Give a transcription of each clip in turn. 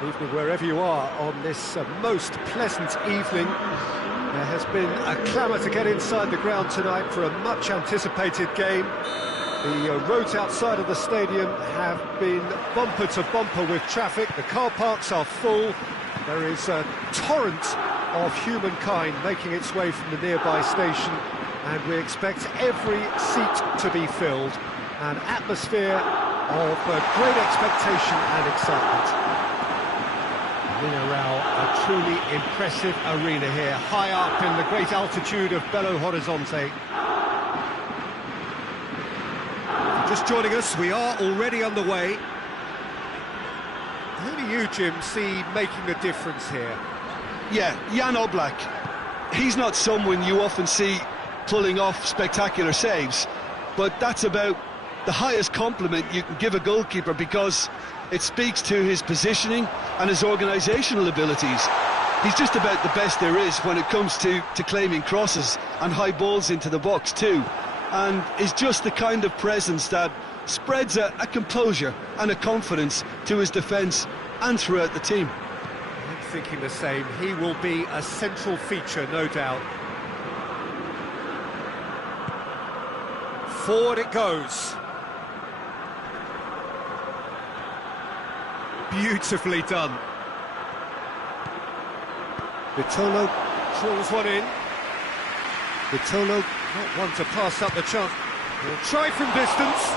Good evening wherever you are on this most pleasant evening. There has been a clamour to get inside the ground tonight for a much anticipated game. The roads outside of the stadium have been bumper to bumper with traffic. The car parks are full. There is a torrent of humankind making its way from the nearby station, and we expect every seat to be filled. An atmosphere of great expectation and excitement. Villarreal, a truly impressive arena here, high up in the great altitude of Belo Horizonte. Just joining us, we are already underway. Who do you, Jim, see making a difference here? Yeah, Jan Oblak. He's not someone you often see pulling off spectacular saves, but that's about the highest compliment you can give a goalkeeper, because it speaks to his positioning and his organisational abilities. He's just about the best there is when it comes to claiming crosses and high balls into the box too, and is just the kind of presence that spreads a composure and a confidence to his defence and throughout the team. I'm thinking the same. He will be a central feature, no doubt. Forward it goes. Beautifully done. Vitolo drills one in. Vitolo, not one to pass up the chance. He'll try from distance.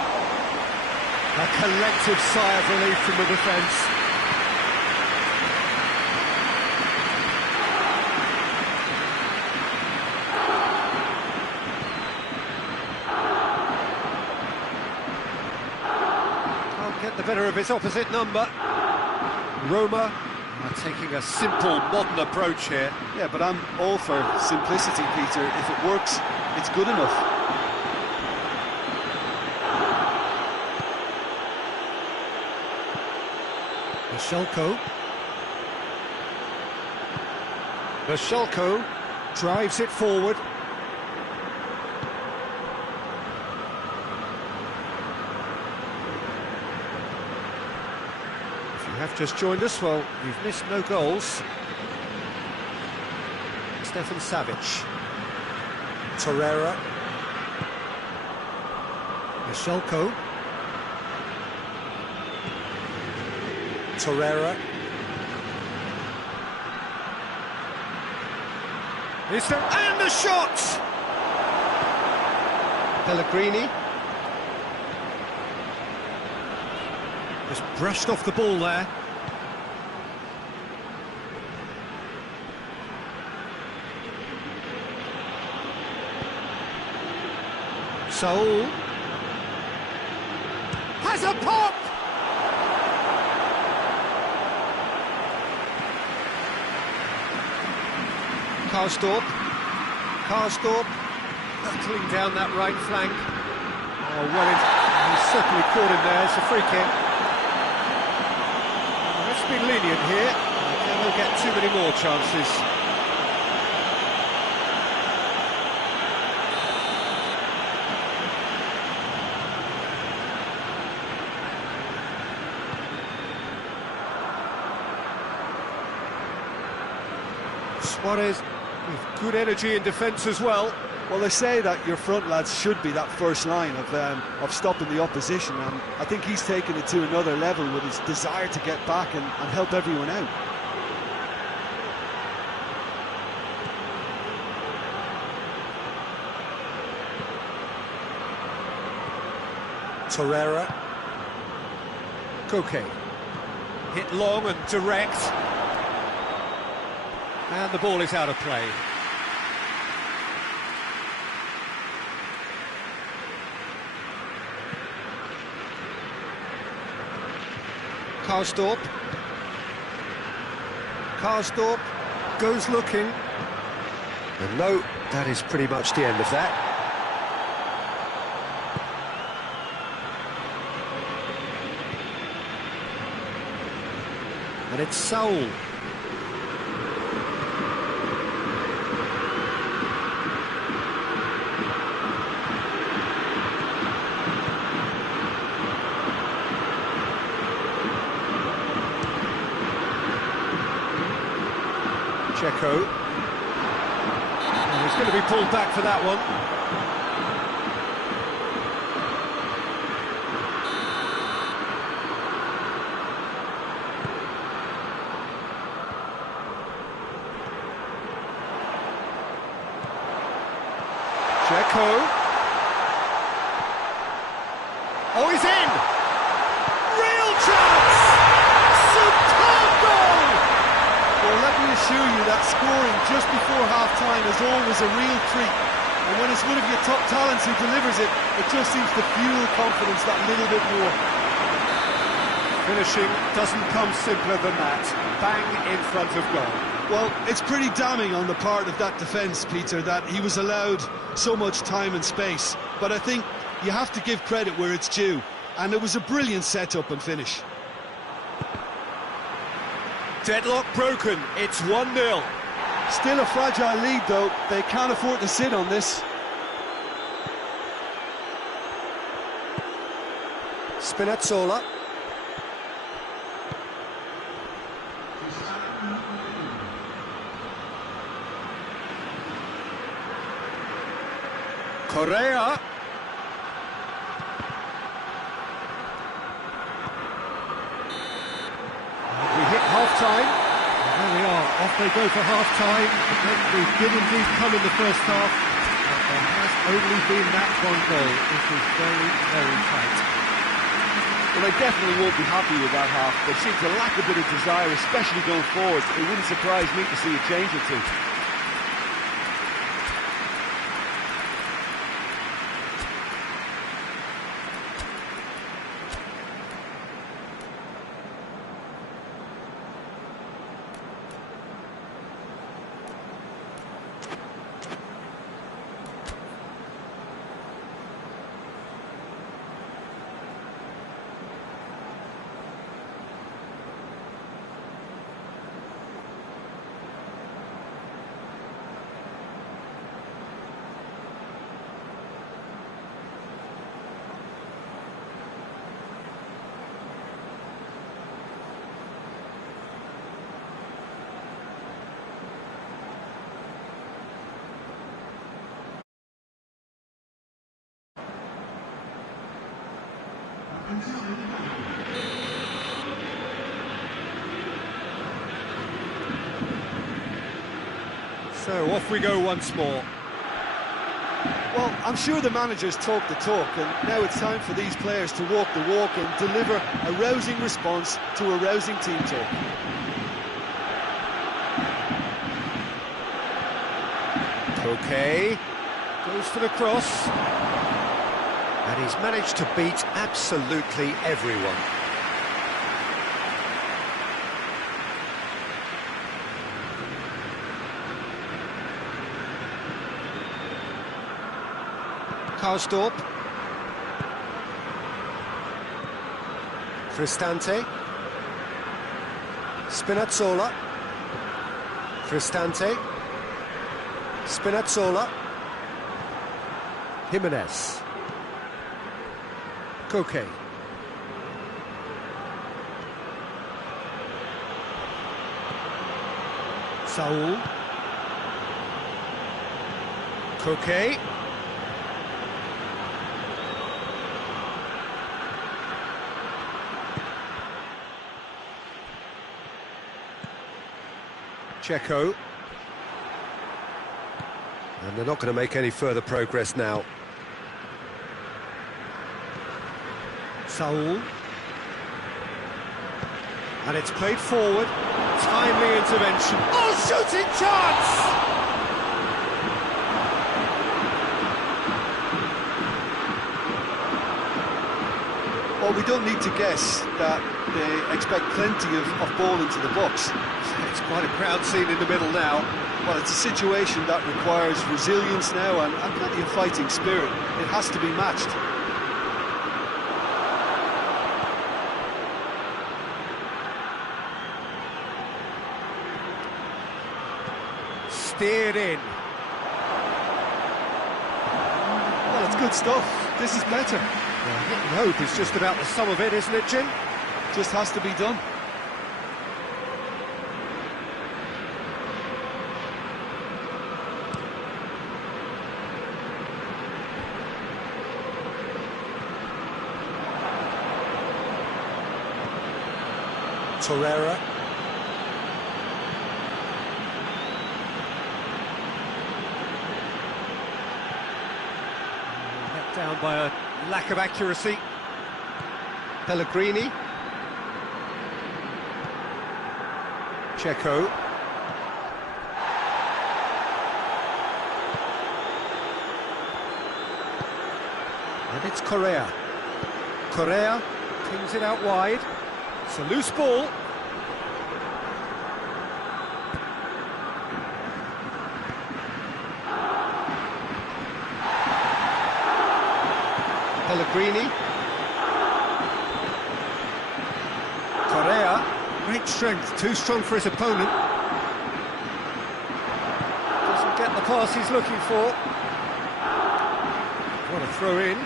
A collective sigh of relief from the defence. Can't get the better of his opposite number. Roma are taking a simple, modern approach here. Yeah, but I'm all for simplicity, Peter. If it works, it's good enough. Vashelko drives it forward. Have just joined us, well, you've missed no goals. Stefan Savic. Torreira. Vashelko. Torreira. Is there... And the shot! Pellegrini. Just brushed off the ball there. Saul has a pop! Karsdorp battling down that right flank. Oh, well, he's certainly caught him there. It's a free kick. Be lenient here, and they'll get too many more chances. Suarez with good energy in defence as well. Well, they say that your front lads should be that first line of stopping the opposition, and I think he's taken it to another level with his desire to get back and help everyone out. Torreira. Koke. Hit long and direct. And the ball is out of play. Karsdorp goes looking. And no, that is pretty much the end of that. And it's Saul. Checo. He's going to be pulled back for that one. Checo. Oh, he's in! Real chance! Superb goal! Well, let me assure you that scoring just before half-time is always a real treat. And when it's one of your top talents who delivers it, it just seems to fuel confidence that little bit more. Finishing doesn't come simpler than that. Bang in front of goal. Well, it's pretty damning on the part of that defence, Peter, that he was allowed so much time and space. But I think you have to give credit where it's due. And it was a brilliant set-up and finish. Deadlock broken, it's 1-0. Still a fragile lead, though. They can't afford to sit on this. Spinazzola. Correa. We hit half-time. There we are, off they go for half-time. We did indeed come in the first half, but there has only been that one goal. It is very, very tight. Well, they definitely won't be happy with that half. They seem to lack a bit of desire, especially going forward. It wouldn't surprise me to see a change or two. So off we go once more. Well, I'm sure the managers talk the talk, and now it's time for these players to walk the walk and deliver a rousing response to a rousing team talk. Okay, goes for the cross. And he's managed to beat absolutely everyone. Karsdorp. Cristante. Spinazzola. Cristante. Spinazzola. Jimenez. Koke. Saul. Koke. Checo. And they're not going to make any further progress now. Saul. And it's played forward. Timely intervention. Oh, shooting chance! Well, we don't need to guess that they expect plenty of ball into the box. It's quite a crowd scene in the middle now. Well, it's a situation that requires resilience now and plenty of fighting spirit. It has to be matched. Steered in. Well, it's good stuff. This is better. Well, hit and hope is just about the sum of it, isn't it, Jim? Just has to be done. Torreira. Let down by a lack of accuracy. Pellegrini. Checo. And it's Correa. Correa pings it out wide. It's a loose ball. Pellegrini. Correa. Great strength, too strong for his opponent. Doesn't get the pass he's looking for. What a throw in.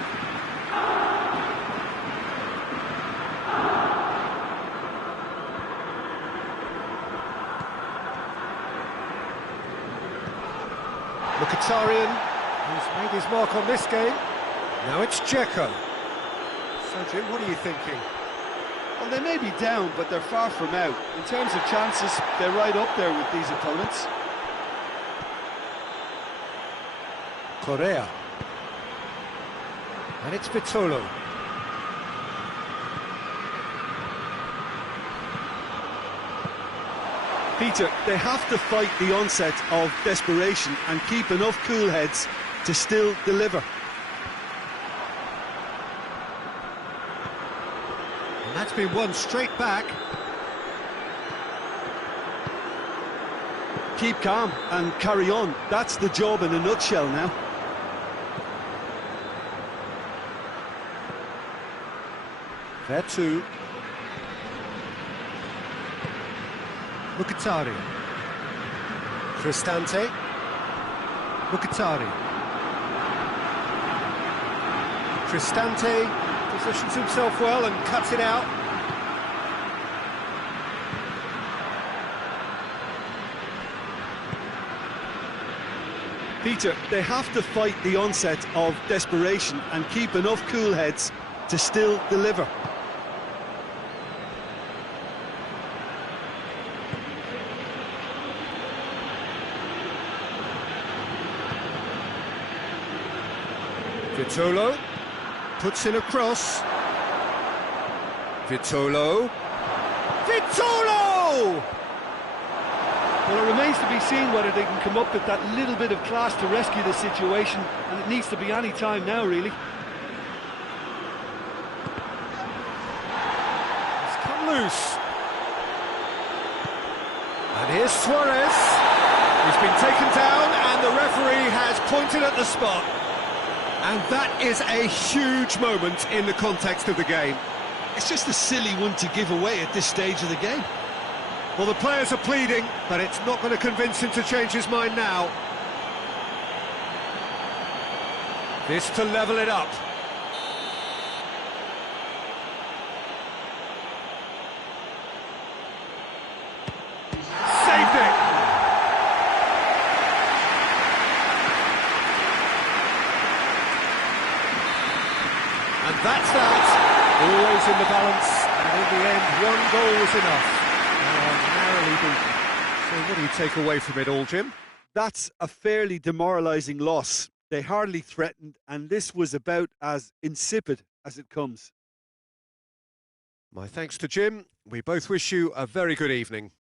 Mkhitaryan, who's made his mark on this game. Now it's Dzeko. So Jim, what are you thinking? Well, they may be down, but they're far from out. In terms of chances, they're right up there with these opponents. Correa. And it's Vitolo. Peter, they have to fight the onset of desperation and keep enough cool heads to still deliver. And that's been won straight back. Keep calm and carry on. That's the job in a nutshell now. There too. Mkhitaryan. Cristante. Mkhitaryan. Cristante positions himself well and cuts it out. Peter, they have to fight the onset of desperation and keep enough cool heads to still deliver. Vitolo puts in a cross. Vitolo. Vitolo! Well, it remains to be seen whether they can come up with that little bit of class to rescue the situation, and it needs to be any time now, really. It's come loose. And here's Suarez. He's been taken down, and the referee has pointed at the spot. And that is a huge moment in the context of the game. It's just a silly one to give away at this stage of the game. Well, the players are pleading, but it's not going to convince him to change his mind now. This to level it up. Saved it! And that's that. Always in the balance, and in the end, one goal was enough. Narrowly beaten. So what do you take away from it all, Jim? That's a fairly demoralising loss. They hardly threatened, and this was about as insipid as it comes. My thanks to Jim. We both wish you a very good evening.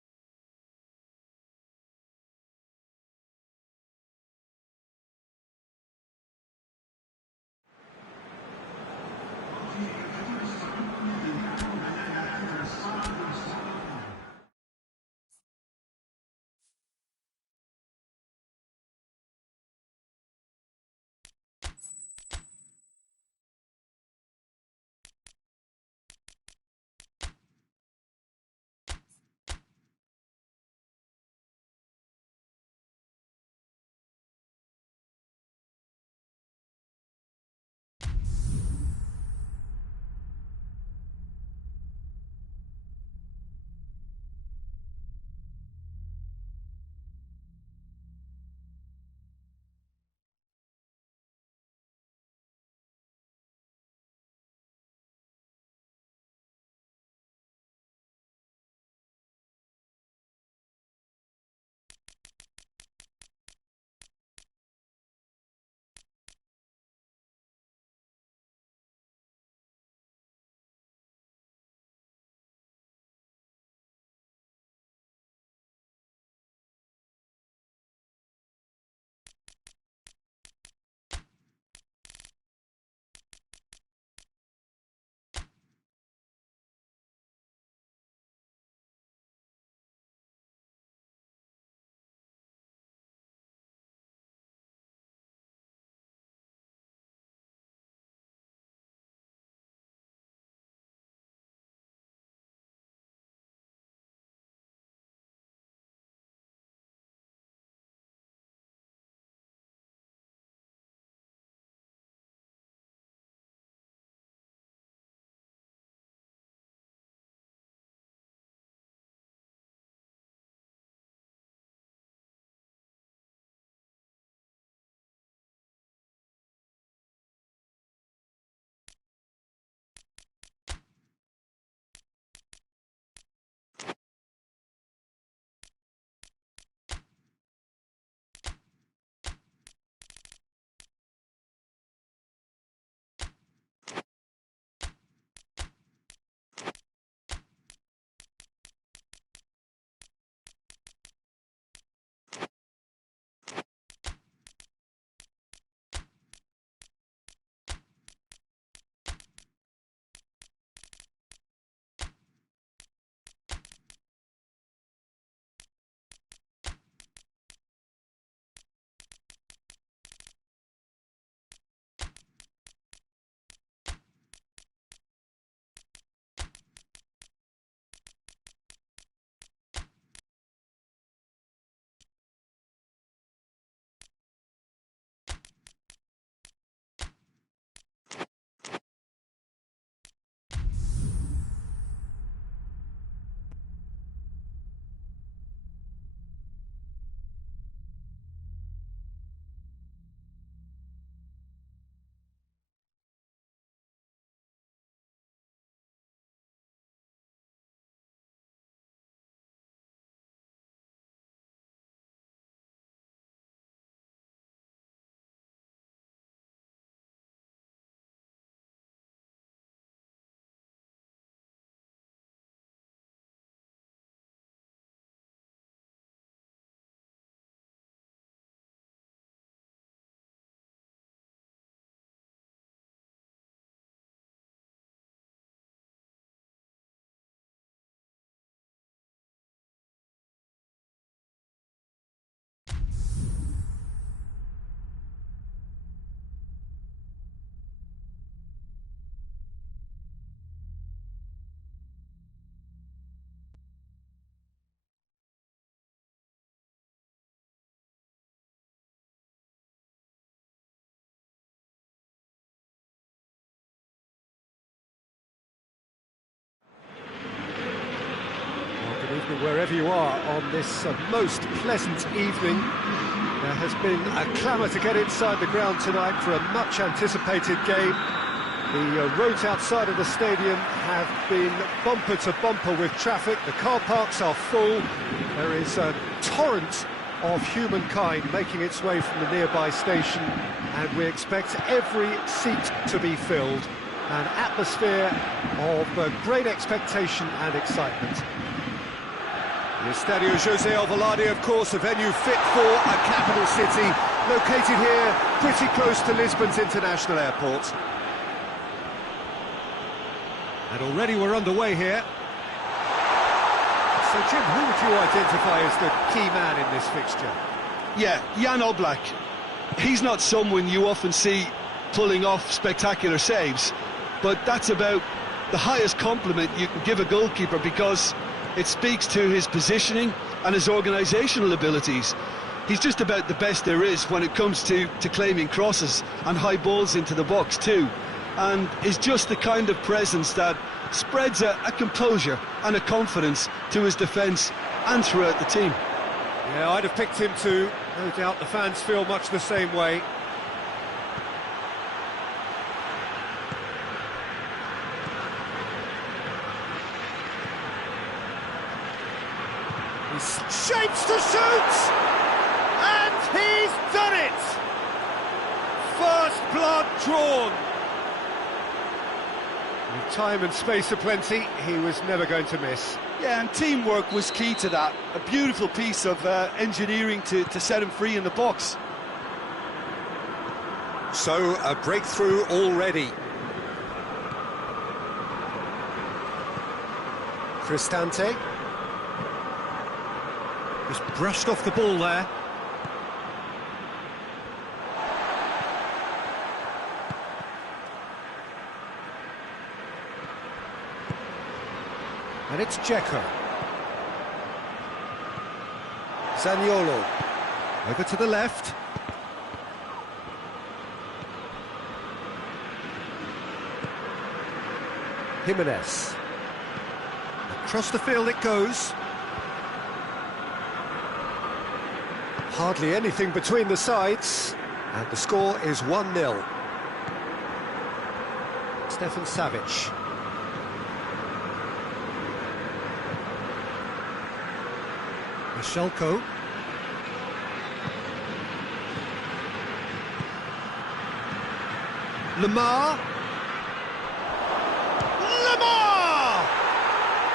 wherever you are on this most pleasant evening. There has been a clamour to get inside the ground tonight for a much-anticipated game. The roads outside of the stadium have been bumper to bumper with traffic. The car parks are full. There is a torrent of humankind making its way from the nearby station, and we expect every seat to be filled. An atmosphere of great expectation and excitement. The Estadio José Alvalade, of course, a venue fit for a capital city, located here pretty close to Lisbon's international airport. And already we're underway here. So, Jim, who would you identify as the key man in this fixture? Yeah, Jan Oblak. He's not someone you often see pulling off spectacular saves, but that's about the highest compliment you can give a goalkeeper, because it speaks to his positioning and his organisational abilities. He's just about the best there is when it comes to claiming crosses and high balls into the box too, and is just the kind of presence that spreads a composure and a confidence to his defence and throughout the team. Yeah, I'd have picked him too. No doubt the fans feel much the same way. He shapes to shoot! And he's done it! First blood drawn. With time and space aplenty, he was never going to miss. Yeah, and teamwork was key to that. A beautiful piece of engineering to set him free in the box. So, a breakthrough already. Cristante. Just brushed off the ball there. And it's Dzeko. Zaniolo. Over to the left. Jimenez. Across the field it goes. Hardly anything between the sides, and the score is 1-0. Stefan Savic. Mashelko. Lamar. Lamar!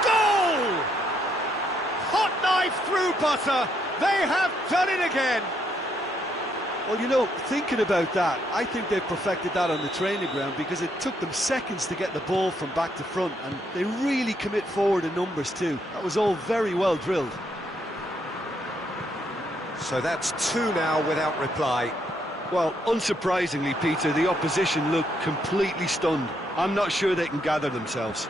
Goal! Hot knife through butter. They have done it again. Well, you know, thinking about that, I think they've perfected that on the training ground, because it took them seconds to get the ball from back to front, and they really commit forward in numbers too. That was all very well drilled. So that's 2 now without reply. Well, unsurprisingly, Peter, the opposition look completely stunned. I'm not sure they can gather themselves.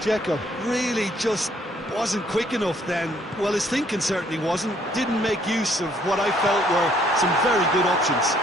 Dzeko really just wasn't quick enough then. Well, his thinking certainly wasn't. Didn't make use of what I felt were some very good options.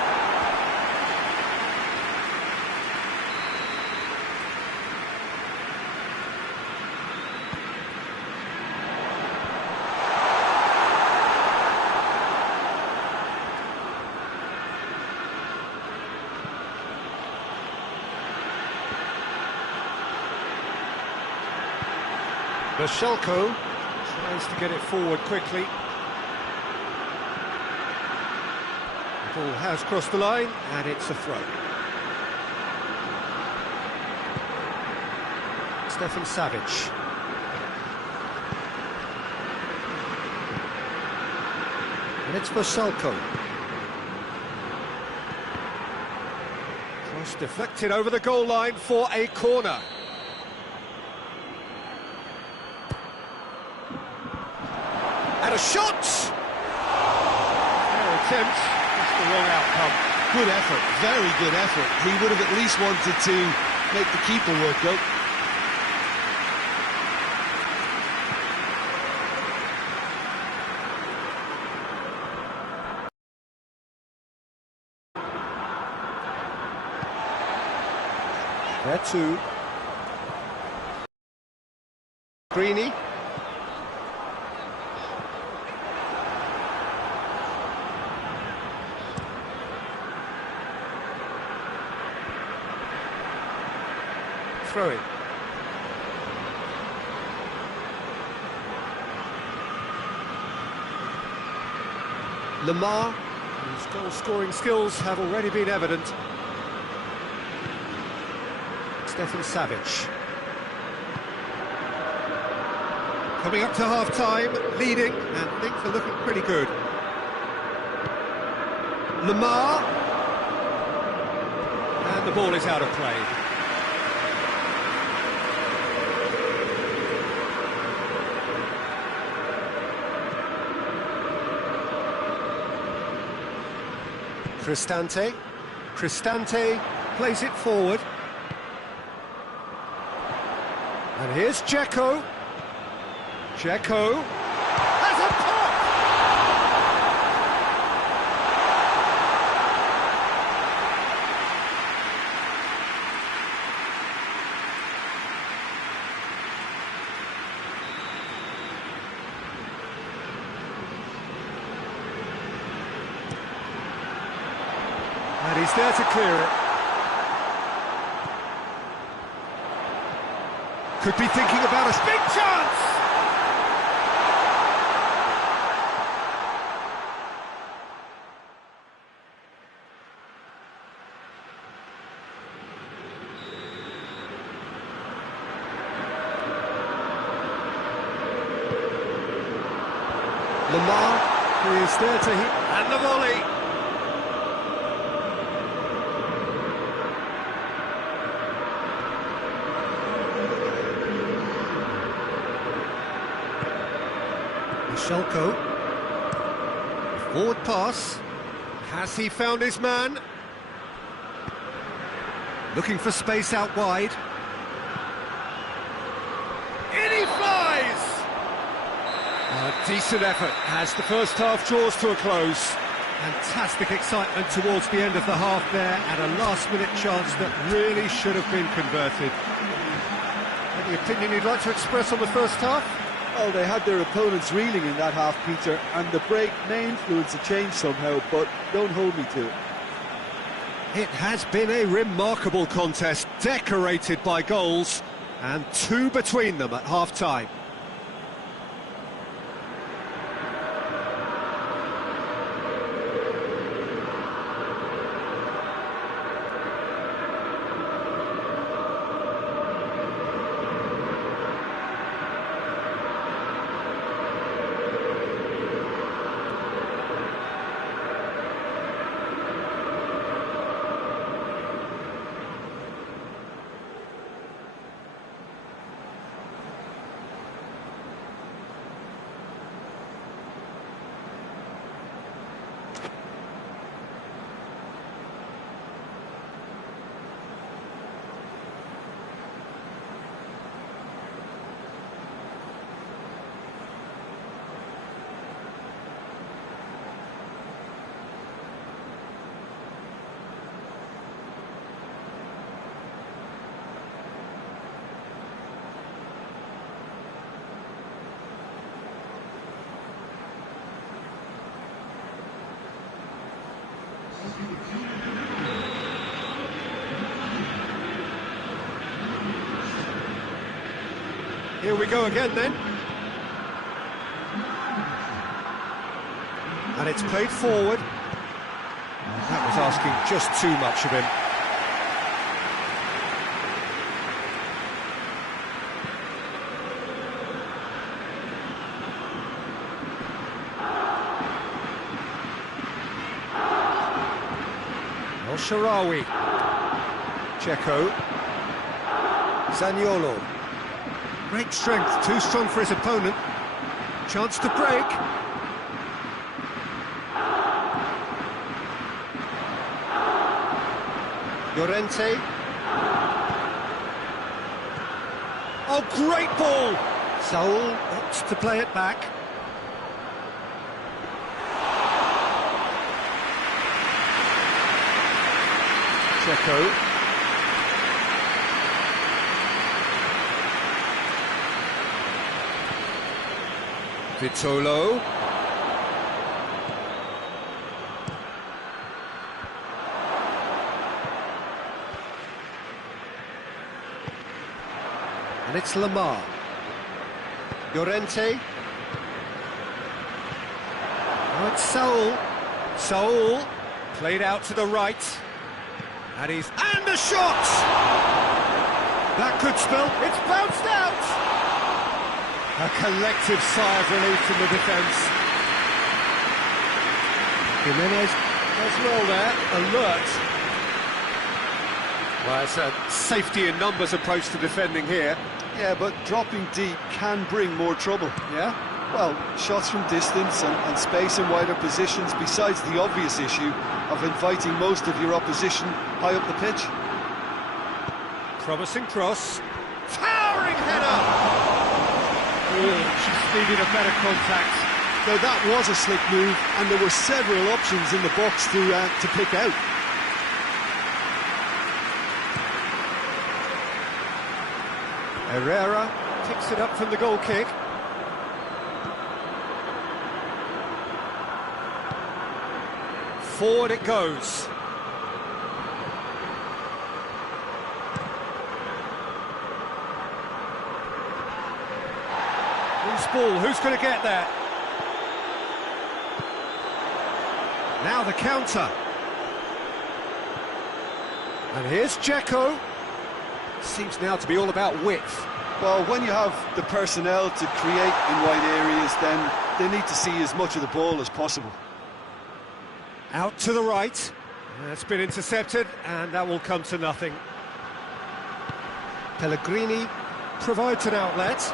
Mashelko tries to get it forward quickly. The ball has crossed the line, and it's a throw. Stefan Savic. And it's Mashelko. Cross deflected over the goal line for a corner. And a shot! Fair attempt, just the wrong outcome. Good effort, very good effort. He would have at least wanted to make the keeper work out. There too. Greeny. Throwing. Lamar, whose goal-scoring skills have already been evident. Stefan Savic. Coming up to half-time, leading, and things are looking pretty good. Lamar. And the ball is out of play. Cristante plays it forward. And here's Dzeko. Dzeko has a pop! And he's there to clear it. Could be thinking about a big chance! Lamar, who is there to hit, and the volley! Schalko, forward pass, has he found his man? Looking for space out wide. In he flies! A decent effort as the first half draws to a close. Fantastic excitement towards the end of the half there, and a last-minute chance that really should have been converted. Any opinion you'd like to express on the first half? Well, they had their opponents reeling in that half, Peter, and the break may influence a change somehow, but don't hold me to it. It has been a remarkable contest, decorated by goals, and two between them at half-time. Here we go again then. And it's played forward. That was asking just too much of him. El Shaarawy. Dzeko. Zaniolo. Great strength, too strong for his opponent. Chance to break. Llorente. Oh, great ball! Saul opts to play it back. Dzeko. Vitolo. And it's Lamar. Llorente. Oh, it's Saul. Saul. Played out to the right. And a shot! That could spell. It's bounced out! A collective sigh of relief from the defence. Jimenez does well there. Alert. Well, it's a safety in numbers approach to defending here. Yeah, but dropping deep can bring more trouble. Yeah? Well, shots from distance and space in wider positions, besides the obvious issue of inviting most of your opposition high up the pitch. Promising cross. Towering header! She's needed a better contact. Now that was a slick move, and there were several options in the box to pick out. Herrera picks it up from the goal kick. Forward it goes. Loose ball, who's going to get there? Now the counter. And here's Dzeko. Seems now to be all about width. Well, when you have the personnel to create in wide areas, then they need to see as much of the ball as possible. Out to the right. That's been intercepted, and that will come to nothing. Pellegrini provides an outlet.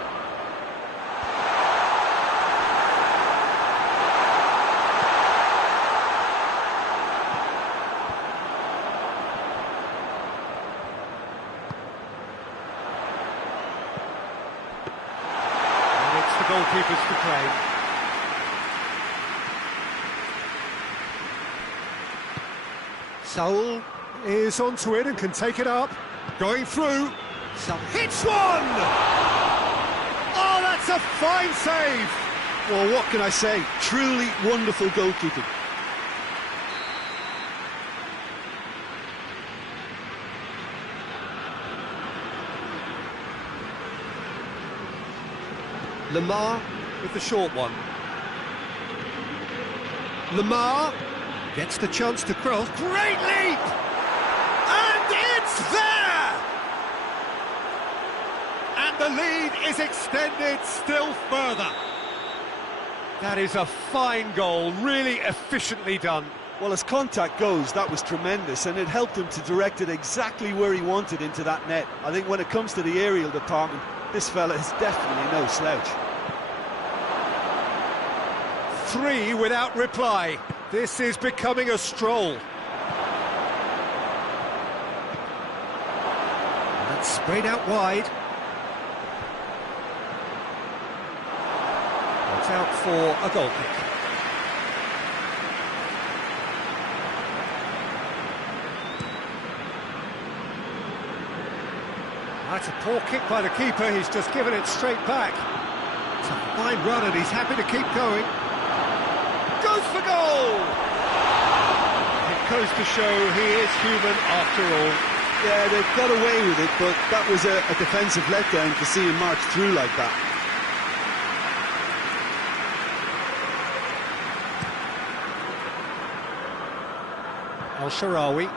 Goalkeepers to claim. Saul is onto it and can take it up. Going through. Hits one! Oh, that's a fine save! Well, what can I say? Truly wonderful goalkeeping. Lamar with the short one. Lamar gets the chance to cross. Great leap! And it's there! And the lead is extended still further. That is a fine goal, really efficiently done. Well, as contact goes, that was tremendous, and it helped him to direct it exactly where he wanted into that net. I think when it comes to the aerial department, this fella is definitely no slouch. 3 without reply. This is becoming a stroll. That's sprayed out wide. It's out for a goal kick. That's a poor kick by the keeper. He's just given it straight back. It's a fine run and he's happy to keep going. Goes for goal! It goes to show he is human after all. Yeah, they've got away with it, but that was a defensive letdown to see him march through like that. El-Shaarawy.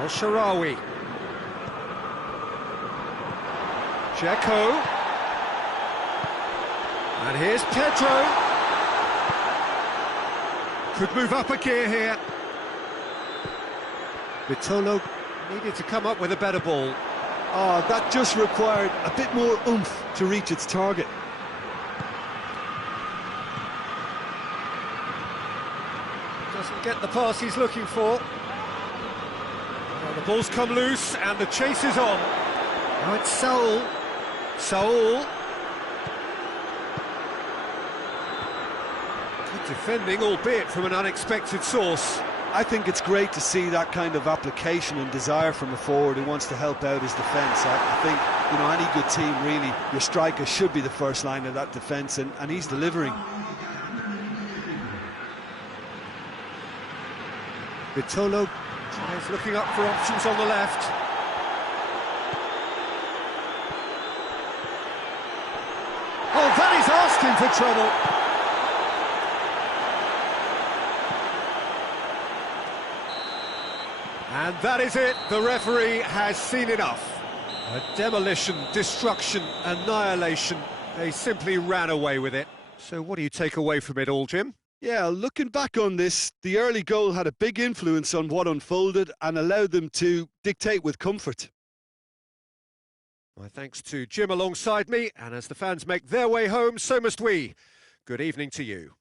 El-Shaarawy. Dzeko. And here's Pedro. Could move up a gear here. Vitolo needed to come up with a better ball. Oh, that just required a bit more oomph to reach its target. Doesn't get the pass he's looking for. Well, the ball's come loose and the chase is on. Now it's Saul. Saul. Good defending, albeit from an unexpected source. I think it's great to see that kind of application and desire from a forward who wants to help out his defence. I think, you know, any good team, really, your striker should be the first line of that defence, and he's delivering. Vitolo is looking up for options on the left. Oh, that is asking for trouble. And that is it. The referee has seen enough. A demolition, destruction, annihilation. They simply ran away with it. So what do you take away from it all, Jim? Yeah, looking back on this, the early goal had a big influence on what unfolded and allowed them to dictate with comfort. My thanks to Jim alongside me, and as the fans make their way home, so must we. Good evening to you.